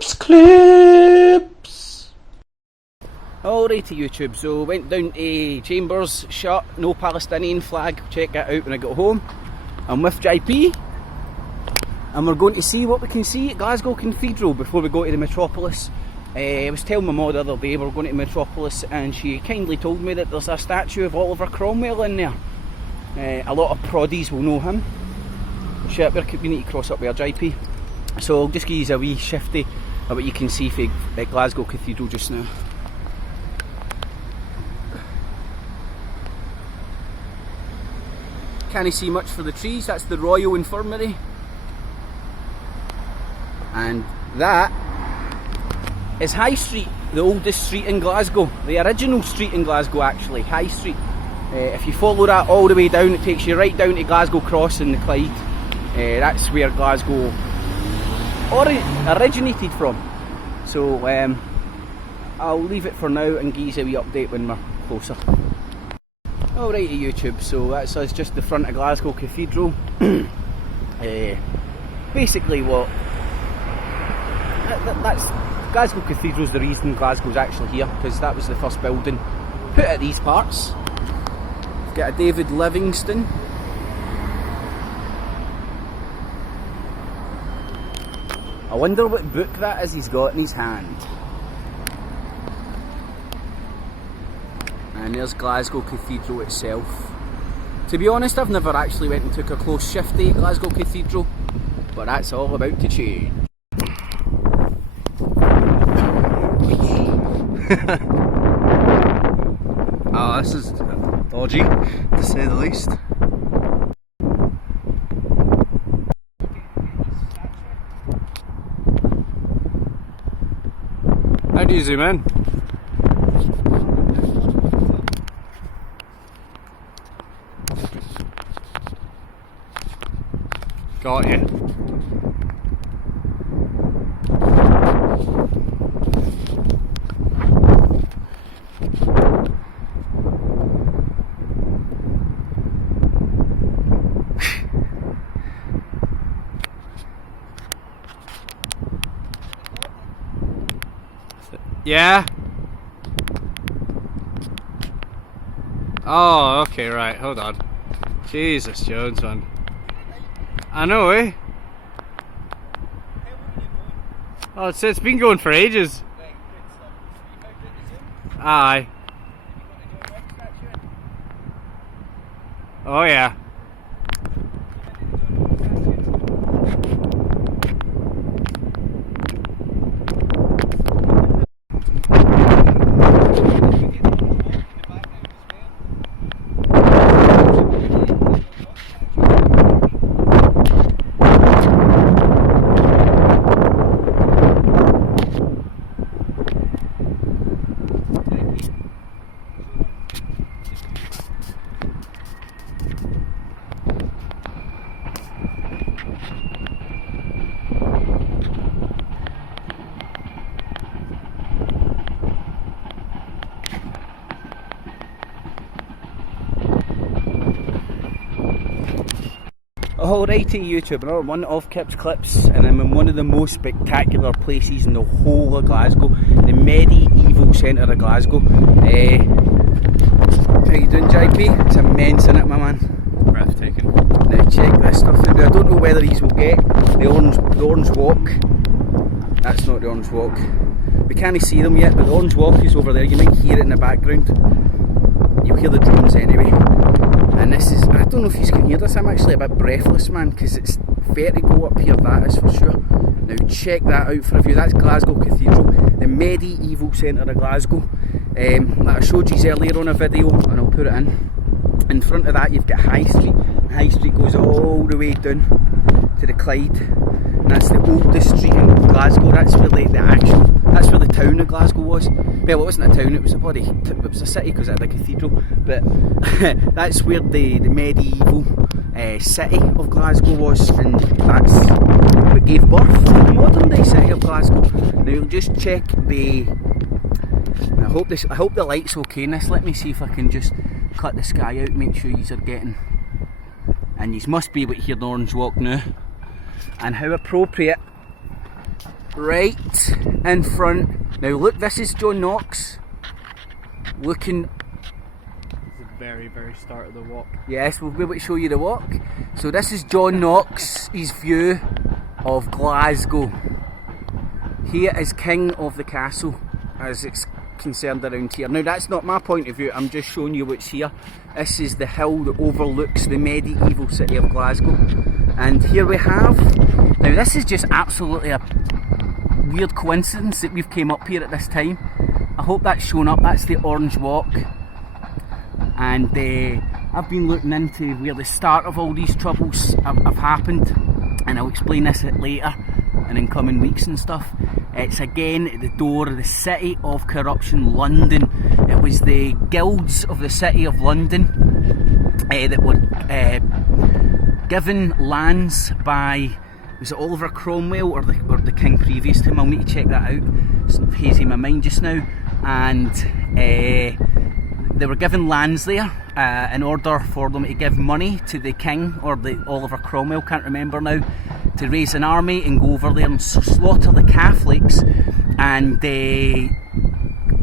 Clips. Alrighty YouTube, so went down to Chambers, shut, no Palestinian flag, check that out when I got home. I'm with JP and we're going to see what we can see at Glasgow Cathedral before we go to the Metropolis. I was telling my mum the other day we were going to Metropolis and she kindly told me that there's a statue of Oliver Cromwell in there. A lot of proddies will know him. Shit, we need to cross up there, JP. So I'll just give you a wee shifty of what you can see at Glasgow Cathedral just now. Can't see much for the trees. That's the Royal Infirmary. And that is High Street, the oldest street in Glasgow. The original street in Glasgow actually, High Street. If you follow that all the way down, it takes you right down to Glasgow Cross in the Clyde. That's where Glasgow originated from. So I'll leave it for now and give you a wee update when we're closer. Alrighty YouTube, so that's us just the front of Glasgow Cathedral. Basically what that's Glasgow Cathedral's the reason Glasgow's actually here, because that was the first building put at these parts. We've got a David Livingstone. I wonder what book that is he's got in his hand. And there's Glasgow Cathedral itself. To be honest, I've never actually went and took a close shifty at Glasgow Cathedral, but that's all about to change. Oh, this is dodgy, to say the least. How do you zoom in? Got you. Yeah? Oh, okay, right, hold on. Jesus Jones, man. I know, eh? Oh, it's been going for ages. Aye. Oh, yeah. Alrighty YouTube, another one of Kip's Clips, and I'm in one of the most spectacular places in the whole of Glasgow, the medieval centre of Glasgow. How you doing, JP? It's immense, isn't it, my man? Breathtaking. Now check this stuff out. I don't know whether these will get the orange walk. That's not the orange walk. We can't see them yet, but the orange walk is over there. You might hear it in the background. You'll hear the drums anyway. And this is, I don't know if you can hear this, I'm actually a bit breathless, man, because it's vertigo up here, that is for sure. Now check that out for a view. That's Glasgow Cathedral, the medieval centre of Glasgow. That I showed you earlier on a video, and I'll put it in. In front of that you've got High Street. High Street goes all the way down to the Clyde, and that's the oldest street in Glasgow. That's where that's where the town of Glasgow was. Well, it wasn't a town, it was a city because it had a cathedral, but that's where the medieval city of Glasgow was, and that's what gave birth to the modern day city of Glasgow. Now just check the, I hope the light's okay in this. Let me see if I can just cut the sky out, make sure you are getting, and you must be able to hear the orange walk now. And how appropriate right in front. Now look, this is John Knox looking. It's the very, very start of the walk. Yes, we'll be able to show you the walk. So this is John Knox, his view of Glasgow. He is king of the castle as it's concerned around here. Now that's not my point of view, I'm just showing you what's here. This is the hill that overlooks the medieval city of Glasgow. And here we have, now this is just absolutely a weird coincidence that we've came up here at this time. I hope that's shown up. That's the Orange Walk. And I've been looking into where the start of all these troubles have happened, and I'll explain this later and in coming weeks and stuff. It's again at the door of the City of Corruption, London. It was the guilds of the City of London that were given lands by, was it Oliver Cromwell or the king previous to him? I'll need to check that out. It's hazy in my mind just now. And they were given lands there in order for them to give money to the king, or the Oliver Cromwell, can't remember now, to raise an army and go over there and slaughter the Catholics. And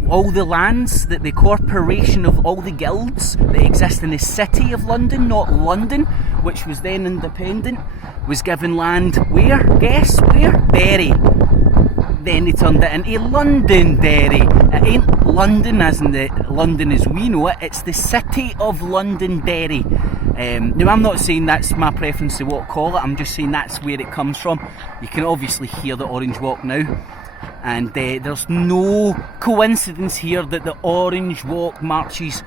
all the lands that the corporation of all the guilds that exist in the City of London, not London, which was then independent, was given land where? Guess where? Derry. Then they turned it into Londonderry. It ain't London as in the London as we know it, it's the City of Londonderry. Now I'm not saying that's my preference to what to call it, I'm just saying that's where it comes from. You can obviously hear the Orange Walk now, and there's no coincidence here that the Orange Walk marches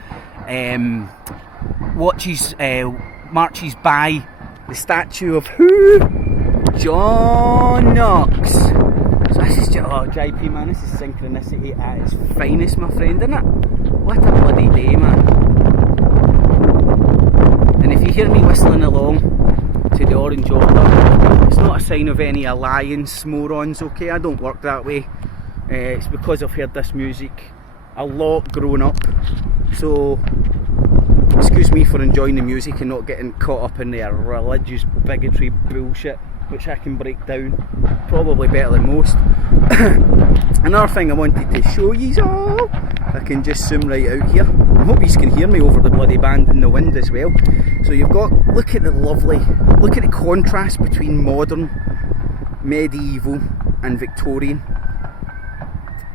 marches by the statue of who? John Knox. So this is just, oh JP man, this is synchronicity at its finest, my friend, isn't it? What a bloody day, man. And if you hear me whistling along to the Orange Order, it's not a sign of any alliance, morons, okay? I don't work that way. It's because I've heard this music a lot growing up. So excuse me for enjoying the music and not getting caught up in the religious bigotry bullshit, which I can break down probably better than most. Another thing I wanted to show you all, I can just zoom right out here. I hope you can hear me over the bloody band in the wind as well. So you've got, look at the contrast between modern, medieval and Victorian.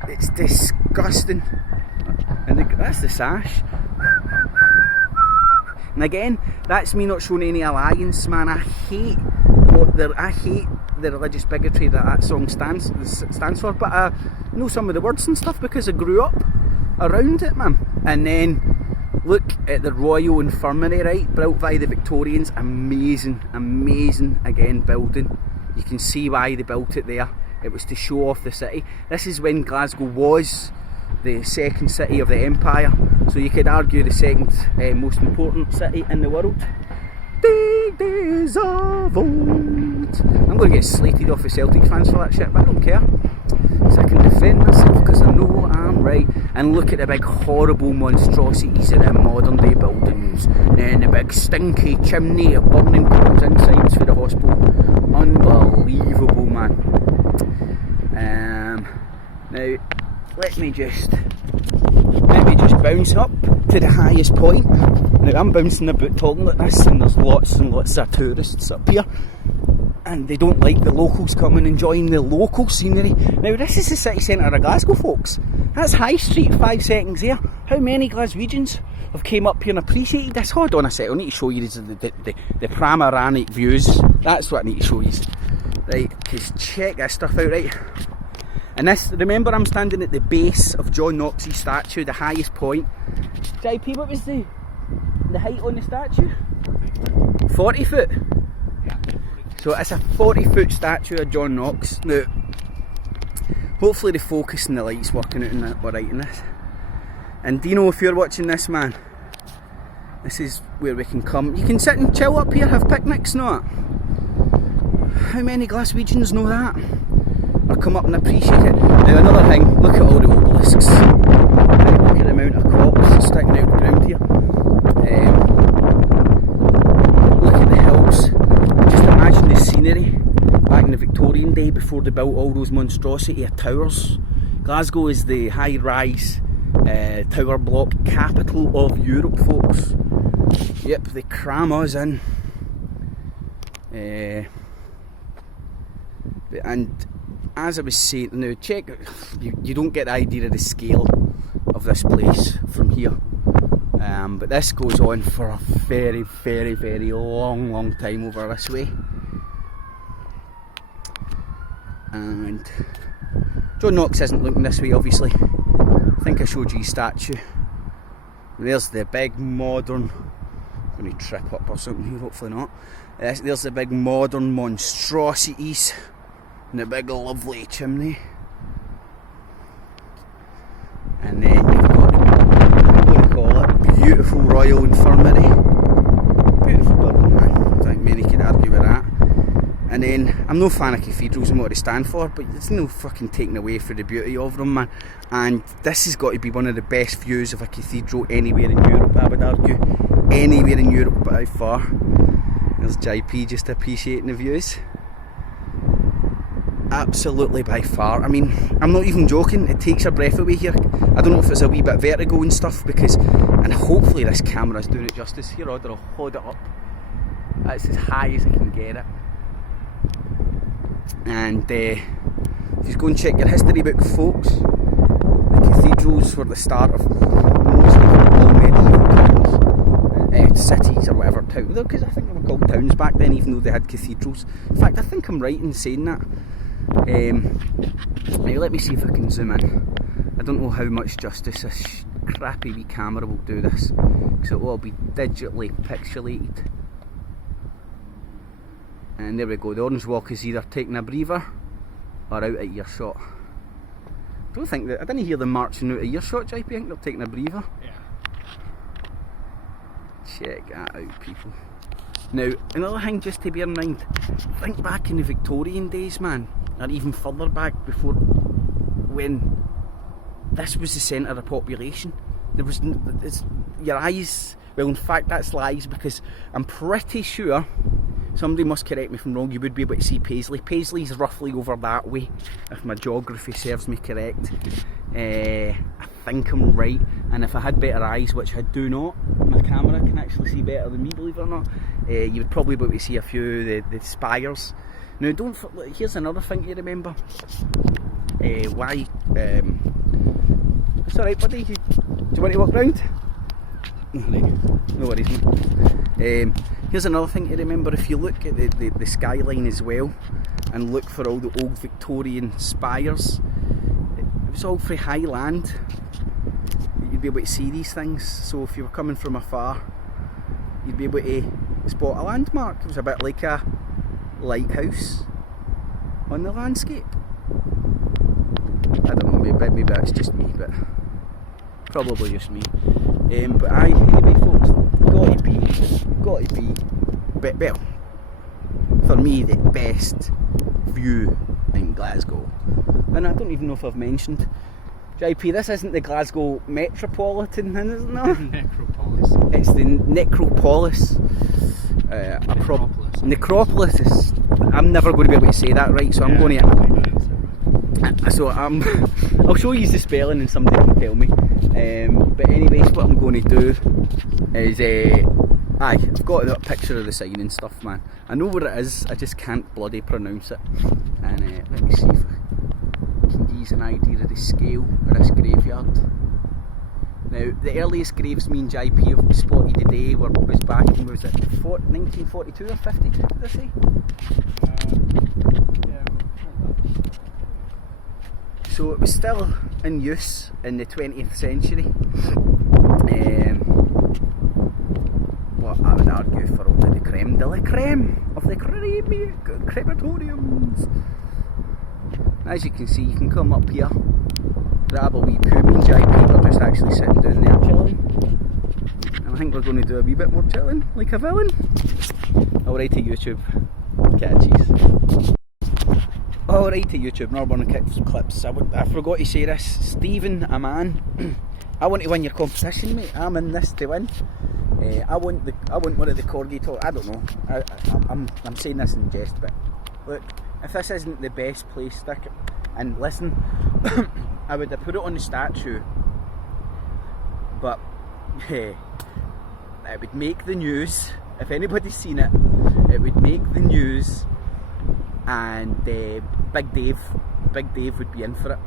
It's disgusting. And that's the sash. And again, that's me not showing any alliance, man. I hate the religious bigotry that song stands for, but I know some of the words and stuff because I grew up around it, man. And then look at the Royal Infirmary, right, built by the Victorians. Amazing again building. You can see why they built it there. It was to show off the city. This is when Glasgow was the second city of the empire, so you could argue the second most important city in the world. Daiz of old. I'm going to get slated off the Celtic fans for that shit, but I don't care, because I can defend myself because I know I'm right. And look at the big horrible monstrosities of the modern day buildings, and the big stinky chimney of burning coals insides for the hospital. Unbelievable, man. Now let me just bounce up to the highest point. Now I'm bouncing about talking like this, and there's lots and lots of tourists up here, and they don't like the locals coming and enjoying the local scenery. Now this is the city centre of Glasgow, folks. That's High Street, 5 seconds there. How many Glaswegians have came up here and appreciated this? Hold on a sec, I need to show you the panoramic views. That's what I need to show you. Right, because check this stuff out, right? And this, remember I'm standing at the base of John Knox's statue, the highest point. JP, what was the height on the statue? 40 foot? So it's a 40-foot statue of John Knox. Now, hopefully the focus and the light's working out in that, alright in this. And do you know, if you're watching this, man, this is where we can come. You can sit and chill up here, have picnics, not? How many Glaswegians know that? Or come up and appreciate it. Now another thing, look at all the obelisks. Look at the amount of crops sticking out the ground here. Look at the hills. Just imagine the scenery. back in the Victorian day before they built all those monstrosity of towers. Glasgow is the high-rise tower block capital of Europe, folks. Yep, they cram us in. And as I was saying, now check, you don't get the idea of the scale of this place from here. But this goes on for a very, very, very long time over this way. And John Knox isn't looking this way, obviously. I think I showed you his statue. There's the big modern, I'm going to trip up or something here, hopefully not. There's the big modern monstrosities and the big lovely chimney. And then you've got, what do you call it, beautiful Royal Infirmary. Beautiful building, man. I think many could argue with that. And then, I'm no fan of cathedrals and what they stand for, but there's no fucking taking away from the beauty of them, man. And this has got to be one of the best views of a cathedral anywhere in Europe, I would argue. Anywhere in Europe by far. There's JP just appreciating the views. Absolutely by far. I mean, I'm not even joking, it takes your breath away here. I don't know if it's a wee bit vertigo and stuff, because, and hopefully this camera's doing it justice here, or I'll hold it up. That's as high as I can get it. And if you go and check your history book, folks, the cathedrals were the start of most of all medieval towns, cities or whatever, because I think they were called towns back then, even though they had cathedrals. In fact, I think I'm right in saying that. Now let me see if I can zoom in. I don't know how much justice this crappy wee camera will do this, because it will be digitally pixelated. And there we go, the Orange Walk is either taking a breather or out at earshot. I don't think that, I didn't hear them marching out at earshot, JP, I think they're taking a breather. Yeah. Check that out, people. Now, another thing just to bear in mind, think back in the Victorian days, man, or even further back before, when this was the centre of population. There was, your eyes, well in fact that's lies, because I'm pretty sure, somebody must correct me if I'm wrong, you would be able to see Paisley. Paisley's roughly over that way, if my geography serves me correct. I think I'm right, and if I had better eyes, which I do not, my camera can actually see better than me, believe it or not, you would probably be able to see a few of the spires. Now here's another thing to remember. Why, it's alright buddy, do you want to walk round? No worries, man. Here's another thing to remember, if you look at the skyline as well, and look for all the old Victorian spires, it was all for high land. You'd be able to see these things, so if you were coming from afar, you'd be able to spot a landmark. It was a bit like a lighthouse on the landscape. I don't know, maybe that's just me, but probably just me. But anyway folks, got to be, well, for me the best view in Glasgow. And I don't even know if I've mentioned, JP, this isn't the Glasgow Metropolitan, isn't it? Necropolis. It's the Necropolis. Necropolis is, I'm never going to be able to say that right, so I'm going to... So I'll show you the spelling and somebody can tell me. But anyways, what I'm going to do is... I've got a picture of the sign and stuff, man. I know where it is, I just can't bloody pronounce it. And let me see if I can give you an idea of the scale of this graveyard. Now, the earliest graves me and JP have spotted today was back in, was it 1942 or 52, did I say? Yeah. So it was still in use in the 20th century. What I would argue for only the creme de la creme of the crematoriums. As you can see, you can come up here, grab a wee poo. Me and JP are just actually sitting down there chilling. And I think we're going to do a wee bit more chilling, like a villain. Alright to YouTube, catchies. Alright to YouTube, another one of clips. I forgot to say this, Stephen, a man, I want to win your competition, mate. I'm in this to win. I want one of the corgi toys. I don't know. I'm saying this in jest, but look, if this isn't the best place, stick it. And listen, I would have put it on the statue, but it would make the news. If anybody's seen it, it would make the news, and Big Dave would be in for it,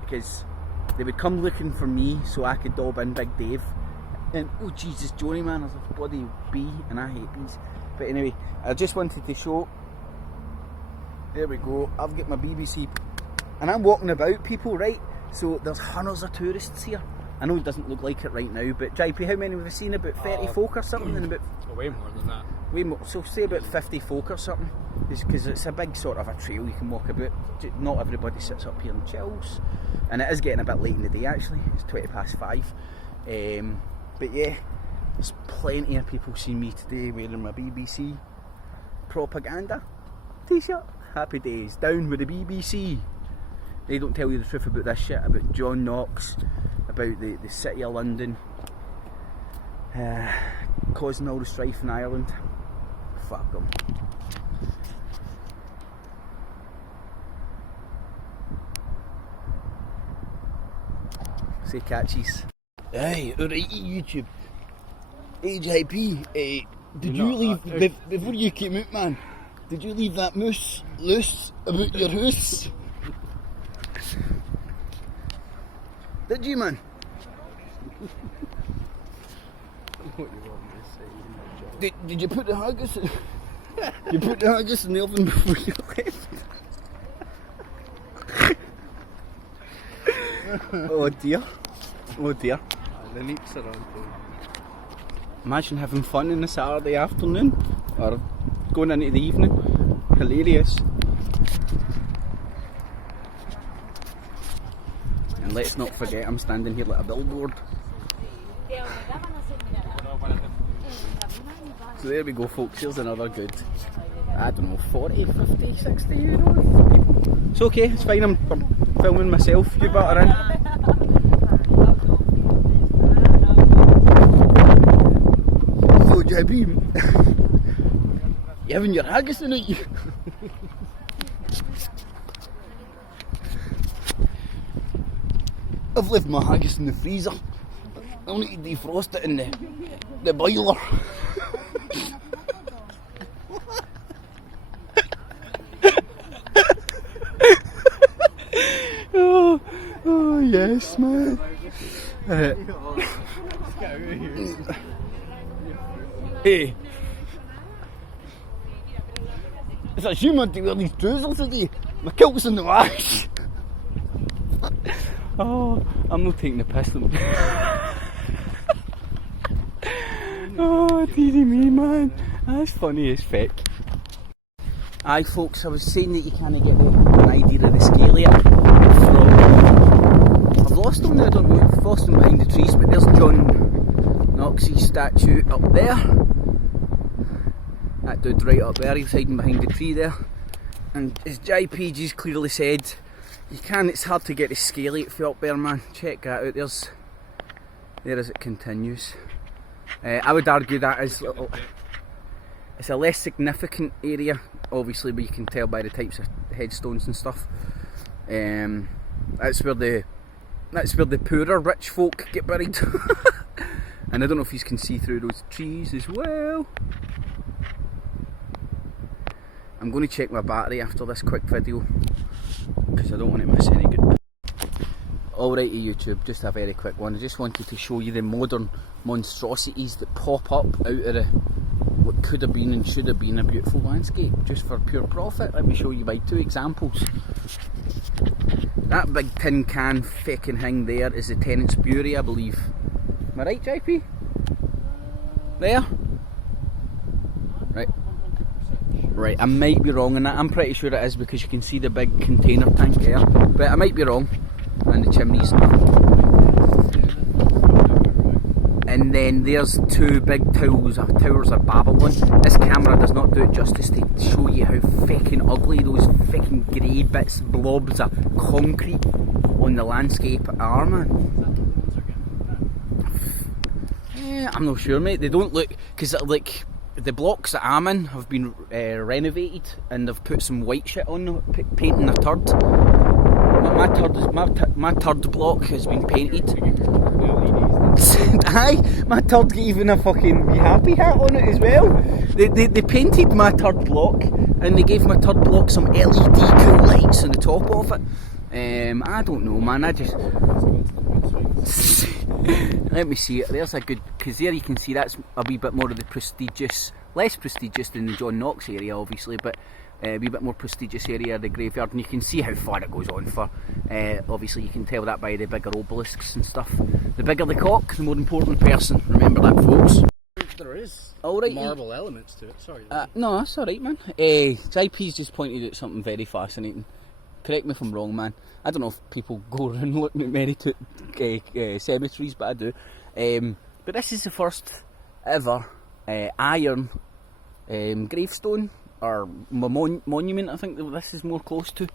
because they would come looking for me so I could dob in Big Dave. And oh Jesus, Johnny man, there's a bloody bee, and I hate bees. But anyway, I just wanted to show. There we go. I've got my BBC, and I'm walking about, people, right? So there's hundreds of tourists here. I know it doesn't look like it right now, but JP, how many have we seen? About 30 folk or something? And about way more than that. Way more. So say about 50 folk or something. Because it's a big sort of a trail you can walk about. Not everybody sits up here and chills. And it is getting a bit late in the day actually. It's 5:20. But yeah, there's plenty of people seeing me today wearing my BBC propaganda t-shirt. Happy days. Down with the BBC. They don't tell you the truth about this shit, about John Knox, about the City of London, causing all the strife in Ireland. Fuck them. Say catchies. Hey, alright YouTube. Hey JP, did you leave, before you came out man, did you leave that moose loose about your house? Did you man? Did you put the haggis in? You put the haggis in the oven before you left? Oh dear. Oh dear. The leaks are on. Imagine having fun on a Saturday afternoon or going into the evening. Hilarious. And let's not forget I'm standing here like a billboard. So there we go folks, here's another good, I don't know, 40, 50, 60 euros. It's okay, it's fine, I'm filming myself, you butter in. So JP, you having your haggis tonight? I've left my haggis in the freezer. I'll need to defrost it in the boiler. Oh yes man. Hey, it's a shame I had to wear these trousers today. My kilt's in the wax. Oh, I'm not taking the piss. Oh, dearie me, man. That's funny as feck. Aye, folks, I was saying that you can't get an idea of the scale yet. I've lost them now, I don't know. I've lost them behind the trees, but there's John Knox's statue up there. That dude right up there, he's hiding behind the tree there. And as JPG's clearly said, you can, it's hard to get the scale from up there, man. Check that out, there as it continues. I would argue that is it's a less significant area, obviously, but you can tell by the types of headstones and stuff. That's where the poorer rich folk get buried. And I don't know if you can see through those trees as well. I'm going to check my battery after this quick video because I don't want to miss any good. Alrighty YouTube, just a very quick one. I just wanted to show you the modern monstrosities that pop up out of what could have been and should have been a beautiful landscape just for pure profit. Let me show you by two examples. That big tin can feckin' thing there is the Tenant's Bury, I believe. Am I right, JP? There? Right. Right, I might be wrong on that. I'm pretty sure it is because you can see the big container tank there. But I might be wrong. And the chimneys. And then there's two big towers of Babylon. This camera does not do it justice to show you how feckin' ugly those feckin' grey bits, blobs of concrete on the landscape are, man. I'm not sure, mate. They don't look, because like the blocks that I'm in have been renovated, and they've put some white shit on them, painting a turd. My turd block has been painted. Aye, my turd got even a fucking Be Happy hat on it as well. They painted my turd block, and they gave my turd block some LED cool lights on the top of it. I don't know, man. I just let me see it. There's a good, because there you can see that's a wee bit more of the prestigious, less prestigious than the John Knox area, obviously, but a wee bit more prestigious area of the graveyard, and you can see how far it goes on for. Obviously, you can tell that by the bigger obelisks and stuff. The bigger the cock, the more important person. Remember that, folks. There is Alright, marble elements to it. Sorry. no, that's alright, man. JP's just pointed out something very fascinating. Correct me if I'm wrong, man. I don't know if people go around looking at many cemeteries, but I do. But this is the first ever iron gravestone, or monument, I think that this is more close to.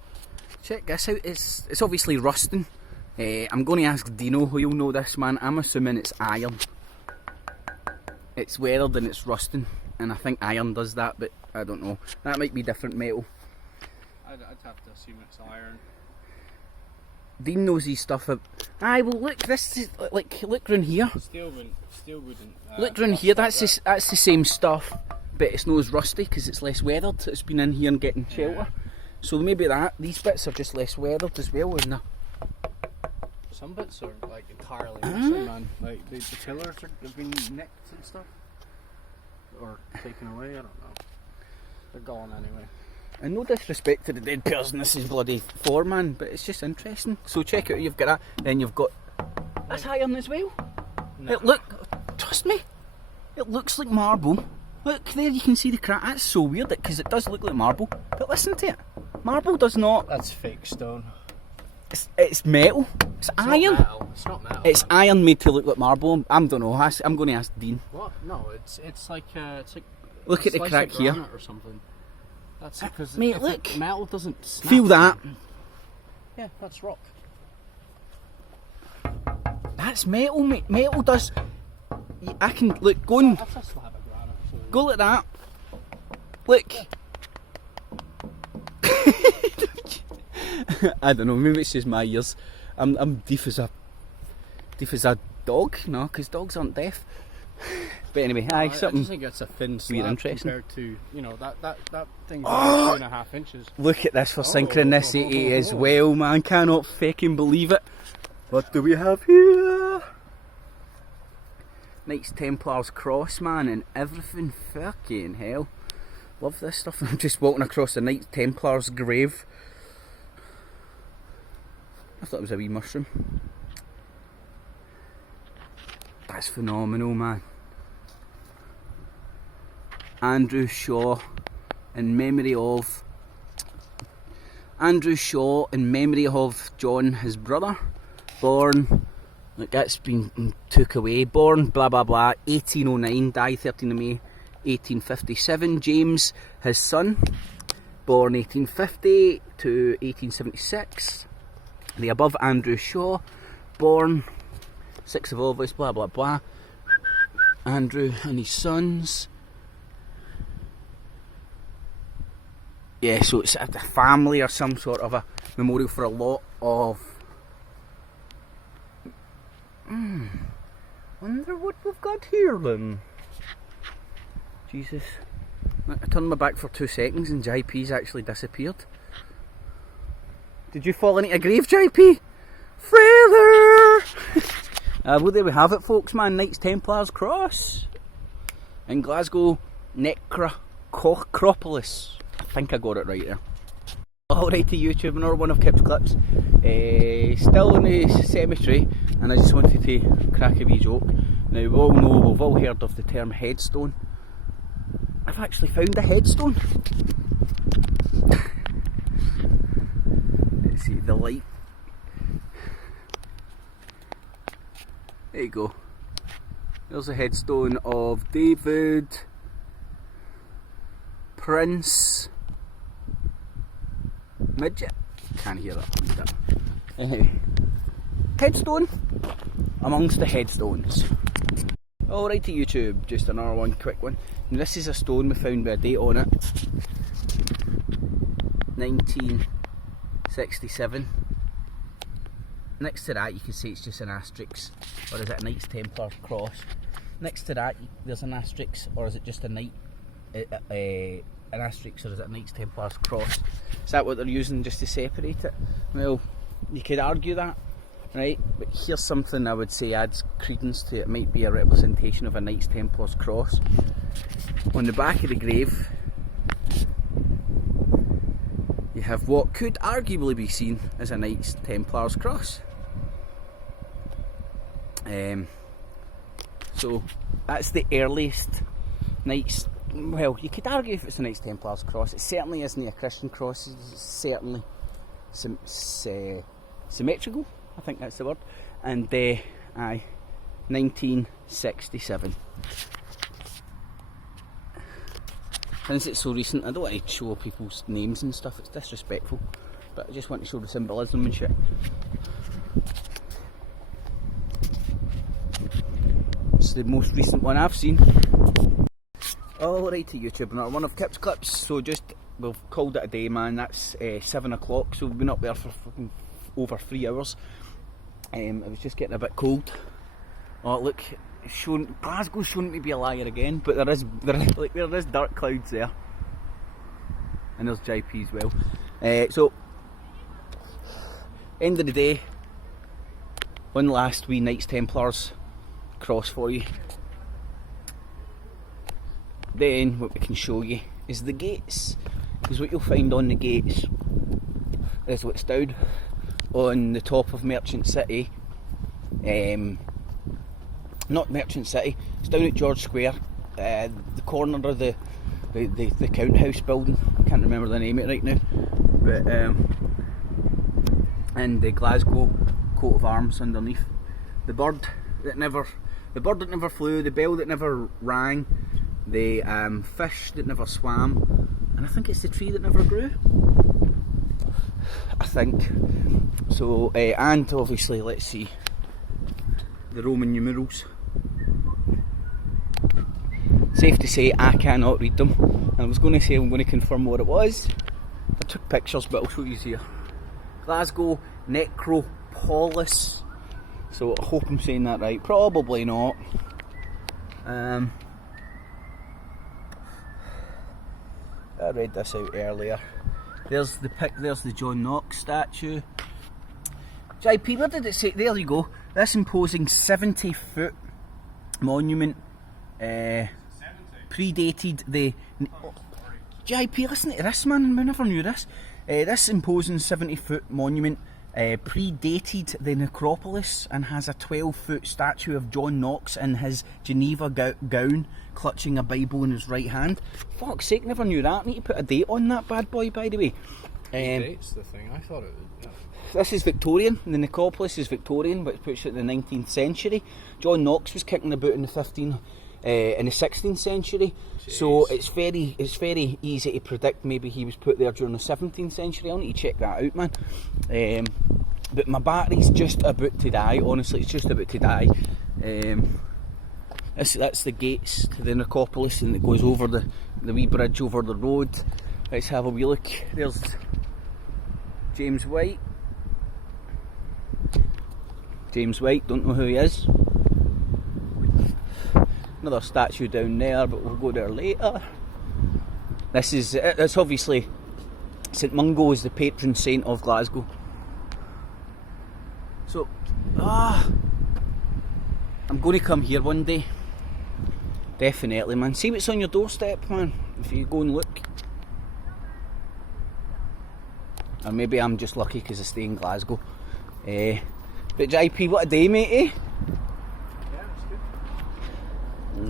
Check this out, it's obviously rusting. I'm going to ask Dino, who you'll know this, man. I'm assuming it's iron. It's weathered and it's rusting, and I think iron does that, but I don't know. That might be different metal. I'd have to assume it's iron. Dean knows his stuff. Aye, well look, this is like, look round here. Steel wouldn't. Look round here. That's the same stuff, but it's not as rusty because it's less weathered. It's been in here and getting shelter. Yeah. So maybe these bits are just less weathered as well, isn't there? Some bits are like entirely missing, man. Like the pillars have been nicked and stuff, or taken away. I don't know. They're gone anyway. And no disrespect to the dead person this is bloody for, man, but it's just interesting. So check out, you've got that, then you've got that's iron as well. No. Look, trust me, it looks like marble. Look there, you can see the crack. That's so weird because it does look like marble, but listen to it, marble does not. That's fake stone. It's metal. It's iron. Not metal. It's not metal. It's iron made to look like marble. I don't know. I'm going to ask Dean. What? No, it's like look at the crack here. Or something. That's because mate, look. Metal doesn't snap. Feel that? Yeah, that's rock. That's metal, mate. Metal does. I can look. Go and that's a slab of granite. So go like that. Look. Yeah. I don't know. Maybe it's just my ears. I'm deaf as a dog. No, because dogs aren't deaf. But anyway, I something. I just think it's a thin slab weird, interesting compared to that thing's 2.5 inches. Look at this for synchronicity as well, man. Cannot fucking believe it. What do we have here? Knights Templar's cross, man, and everything. Fucking hell. Love this stuff. I'm just walking across the Knights Templar's grave. I thought it was a wee mushroom. That's phenomenal, man. Andrew Shaw, in memory of John, his brother, born. Look, that's been took away. Born, blah blah blah, 1809, died 13th of May, 1857. James, his son, born 1850 to 1876. The above Andrew Shaw, born 6th of August, blah blah blah. Andrew and his sons. Yeah, so it's a family or some sort of a memorial for a lot of. Wonder what we've got here then. Jesus. I turned my back for 2 seconds and JP's actually disappeared. Did you fall into a grave, JP? Thriller! Well, there we have it, folks, man. Knights Templar's cross in Glasgow Necropolis. I think I got it right there. Alright to YouTube, another one of Kip's clips. Still in the cemetery, and I just wanted to crack a wee joke. Now we all know, we've all heard of the term headstone. I've actually found a headstone. Let's see the light. There you go. There's a headstone of David Prince Midget. Can't hear that. Anyway, headstone amongst the headstones. Alrighty YouTube, just another one, quick one. Now, this is a stone we found with a date on it. 1967. Next to that you can see it's just an asterisk, or is it a Knights Templar cross? Next to that there's an asterisk, or is it just a an asterisk, or is it a Knights Templars cross? Is that what they're using just to separate it? Well, you could argue that, right? But here's something I would say adds credence to it. It might be a representation of a Knights Templars cross. On the back of the grave you have what could arguably be seen as a Knights Templars cross. So that's the earliest Knights. Well, you could argue if it's a Knights Templars cross. It certainly isn't a Christian cross. It's certainly symmetrical, I think that's the word. And 1967. Since it's so recent, I don't want to show people's names and stuff, it's disrespectful, but I just want to show the symbolism and shit. It's the most recent one I've seen. Alrighty YouTube, another one of Kip's clips. So we've called it a day, man. That's 7 o'clock, so we've been up there for fucking over 3 hours. It was just getting a bit cold. Oh look, Glasgow's showing me to be a liar again, but there is dark clouds there, and there's JP as well. So end of the day, one last wee Knights Templars cross for you. Then what we can show you is the gates, because what you'll find on the gates is what's down on the top of Merchant City. Not Merchant City, it's down at George Square, the corner of the Count House building. I can't remember the name of it right now, but and the Glasgow coat of arms underneath. The bird that never flew, the bell that never rang, the fish that never swam, and I think it's the tree that never grew. I think so, and obviously, let's see, the Roman numerals. Safe to say I cannot read them, and I was going to say I'm going to confirm what it was. I took pictures, but I'll show you here. Glasgow Necropolis. So I hope I'm saying that right. Probably not. I read this out earlier. There's the John Knox statue. JP, where did it say? There you go. This imposing 70-foot monument predated the... JP, listen to this, man. I never knew this. This imposing 70-foot monument predated the necropolis and has a 12-foot statue of John Knox in his Geneva gown, clutching a Bible in his right hand. Fuck's sake, never knew that. I need to put a date on that bad boy, by the way. Date's the thing. I thought it was... Yeah. This is Victorian. The necropolis is Victorian, which puts it in the 19th century. John Knox was kicking about in the 16th century. Jeez. So it's very easy to predict maybe he was put there during the 17th century. I'll need to check that out, man. But my battery's just about to die. Honestly, it's just about to die. That's the gates to the necropolis, and it goes over the wee bridge over the road. Let's have a wee look. There's James White. James White, don't know who he is. Another statue down there, but we'll go there later. That's obviously St Mungo is the patron saint of Glasgow. So, I'm going to come here one day. Definitely, man. See what's on your doorstep, man, if you go and look. Or maybe I'm just lucky because I stay in Glasgow. But JP, what a day, matey. Yeah, it's good.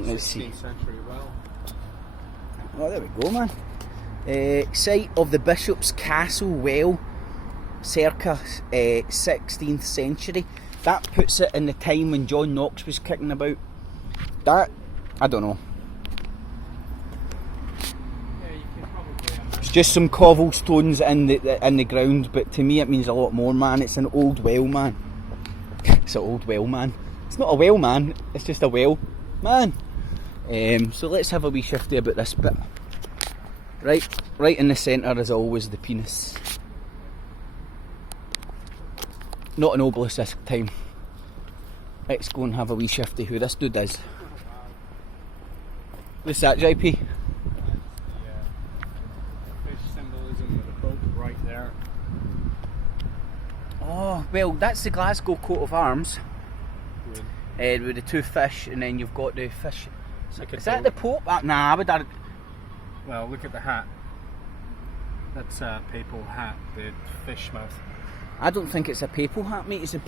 Let's see. 16th century well. Oh, there we go, man. Site of the Bishop's Castle Well, circa 16th century. That puts it in the time when John Knox was kicking about. That, I don't know. Yeah, you can probably imagine. It's just some cobblestones in the ground, but to me it means a lot more, man. It's an old well, man. It's an old well, man. It's not a well, man. It's just a well. man. So let's have a wee shifty about this bit. Right in the centre is always the penis. Not an obelisk this time. Let's go and have a wee shifty who this dude is. What's that, JP? Yeah. Fish symbolism with the boat right there. Oh, well, that's the Glasgow coat of arms. With the two fish, and then you've got the fish. Is that the Pope? Nah, but that. Well, look at the hat. That's a papal hat, the fish mouth. I don't think it's a papal hat, mate. It's a.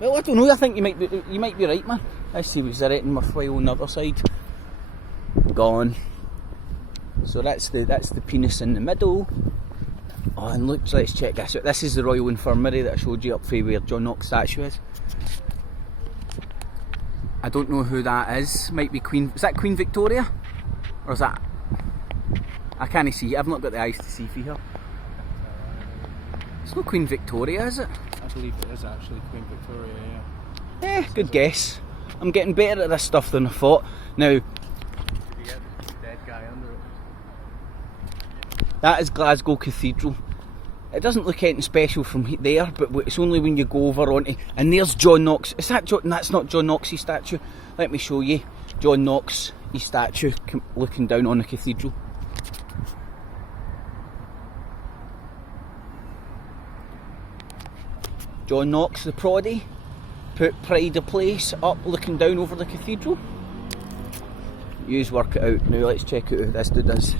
Well, I don't know. I think you might be right, man. Let's see, was there anything worthwhile on the other side? Gone. So that's the penis in the middle. Oh, and look, let's check this out. This is the Royal Infirmary that I showed you up for where John Knox statue is. I don't know who that is. Might be Queen. Is that Queen Victoria? Or is that? I can't see. I've not got the eyes to see for here. It's not Queen Victoria, is it? I believe it is actually Queen Victoria, yeah. Good guess. I'm getting better at this stuff than I thought. Now, Did you get the dead guy under it? that is Glasgow Cathedral. It doesn't look anything special from there, but it's only when you go over onto... And there's John Knox. Is that John? That's not John Knox's statue. Let me show you. John Knox's statue looking down on the cathedral. John Knox, the proddy, put pride of place up looking down over the cathedral. Yous work it out. Now let's check out who this dude is.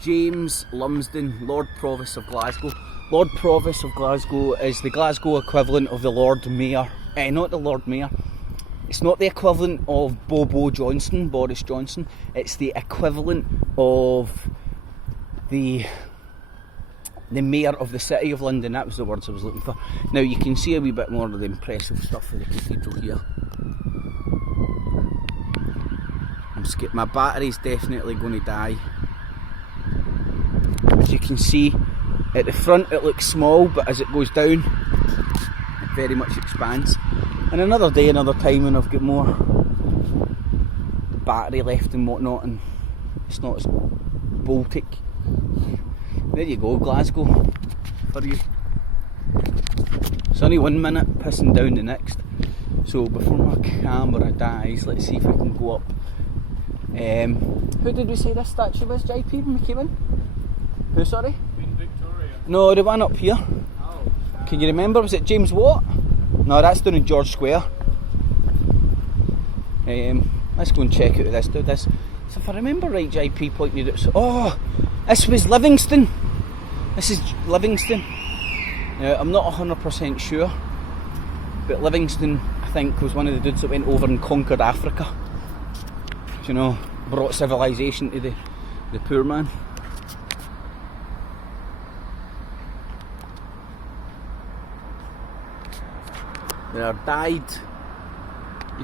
James Lumsden, Lord Provost of Glasgow. Lord Provost of Glasgow is the Glasgow equivalent of the Lord Mayor. Not the Lord Mayor. It's not the equivalent of Boris Johnson. It's the equivalent of the Mayor of the City of London. That was the words I was looking for. Now you can see a wee bit more of the impressive stuff of the cathedral here. My battery's definitely going to die. As you can see, at the front it looks small, but as it goes down, it very much expands. And another day, another time, when I've got more battery left and whatnot, and it's not as Baltic. There you go, Glasgow, for you. It's only 1 minute, pissing down the next. So before my camera dies, let's see if I can go up. Who did we say this statue was, JP, when we came in? Who, sorry? Queen Victoria. No, the one up here. Oh. Can you remember? Was it James Watt? No, that's down in George Square. Let's go and check out who this dude is. So if I remember right, JP pointed out. Oh, this was Livingston. This is Livingston. Now, I'm not 100% sure, but Livingston, I think, was one of the dudes that went over and conquered Africa. You know, brought civilization to the poor man. He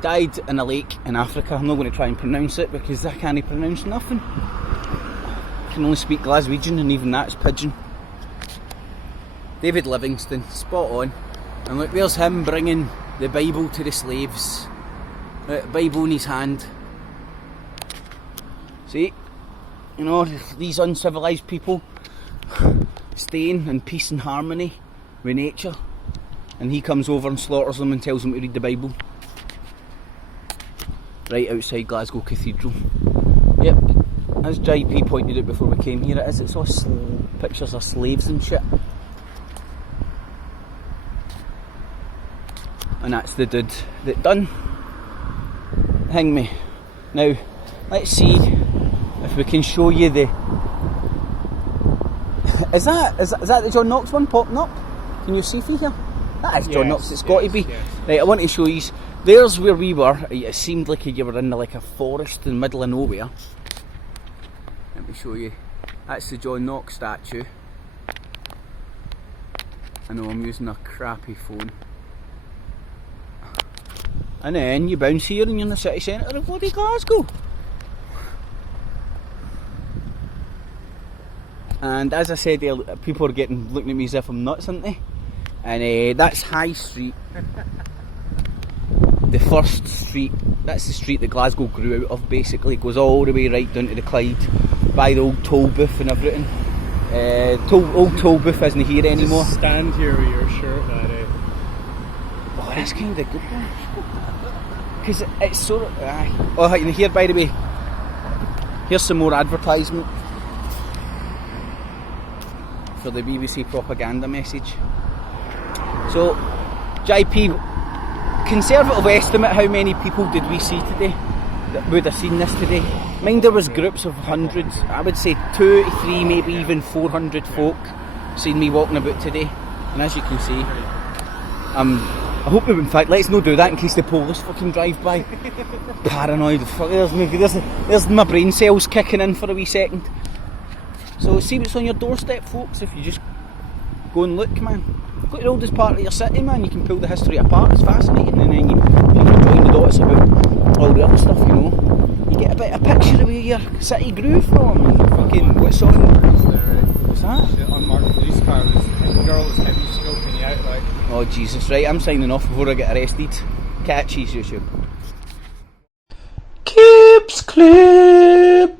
died in a lake in Africa. I'm not going to try and pronounce it because I can't pronounce nothing. I can only speak Glaswegian, and even that's pidgin. David Livingstone, spot on. And look, there's him bringing the Bible to the slaves. Bible in his hand. See, you know, these uncivilised people staying in peace and harmony with nature. And he comes over and slaughters them and tells them to read the Bible. Right outside Glasgow Cathedral. Yep, as JP pointed out before we came here, it is. It's all pictures of slaves and shit. And that's the dude that done hang me. Now, let's see if we can show you the... Is that the John Knox one popping up? Can you see through here? That is John Knox, it's got to be. Yes. Right, I want to show you. There's where we were. It seemed like you were in like a forest in the middle of nowhere. Let me show you. That's the John Knox statue. I know I'm using a crappy phone. And then you bounce here and you're in the city centre of bloody Glasgow. And as I said, people are looking at me as if I'm nuts, aren't they? And that's High Street. the first street, that's the street that Glasgow grew out of basically, goes all the way right down to the Clyde, by the old toll booth and everything. Old toll booth isn't here anymore. Just stand here with your shirt on, eh? Oh, that's kind of good one. Because it's sort of... oh, and here, by the way, here's some more advertisement for the BBC propaganda message. So, JP, conservative estimate, how many people did we see today that would have seen this today? Mind there was groups of hundreds, I would say 2 to 3, maybe even 400 folk seen me walking about today. And as you can see, I hope, in fact, let's not do that in case the police fucking drive by. Paranoid, fuck, there's my brain cells kicking in for a wee second. So see what's on your doorstep, folks, if you just go and look, man. Go to the oldest part of your city, man, you can pull the history apart, it's fascinating, and then you can join the dots about all the other stuff, you know. You get a bit of a picture of where your city grew from, and fucking what's on... What's that? Unmarked police car, this girl was heavy scoping you out, like... Oh Jesus, right, I'm signing off before I get arrested. Catchies, YouTube. Cips clip.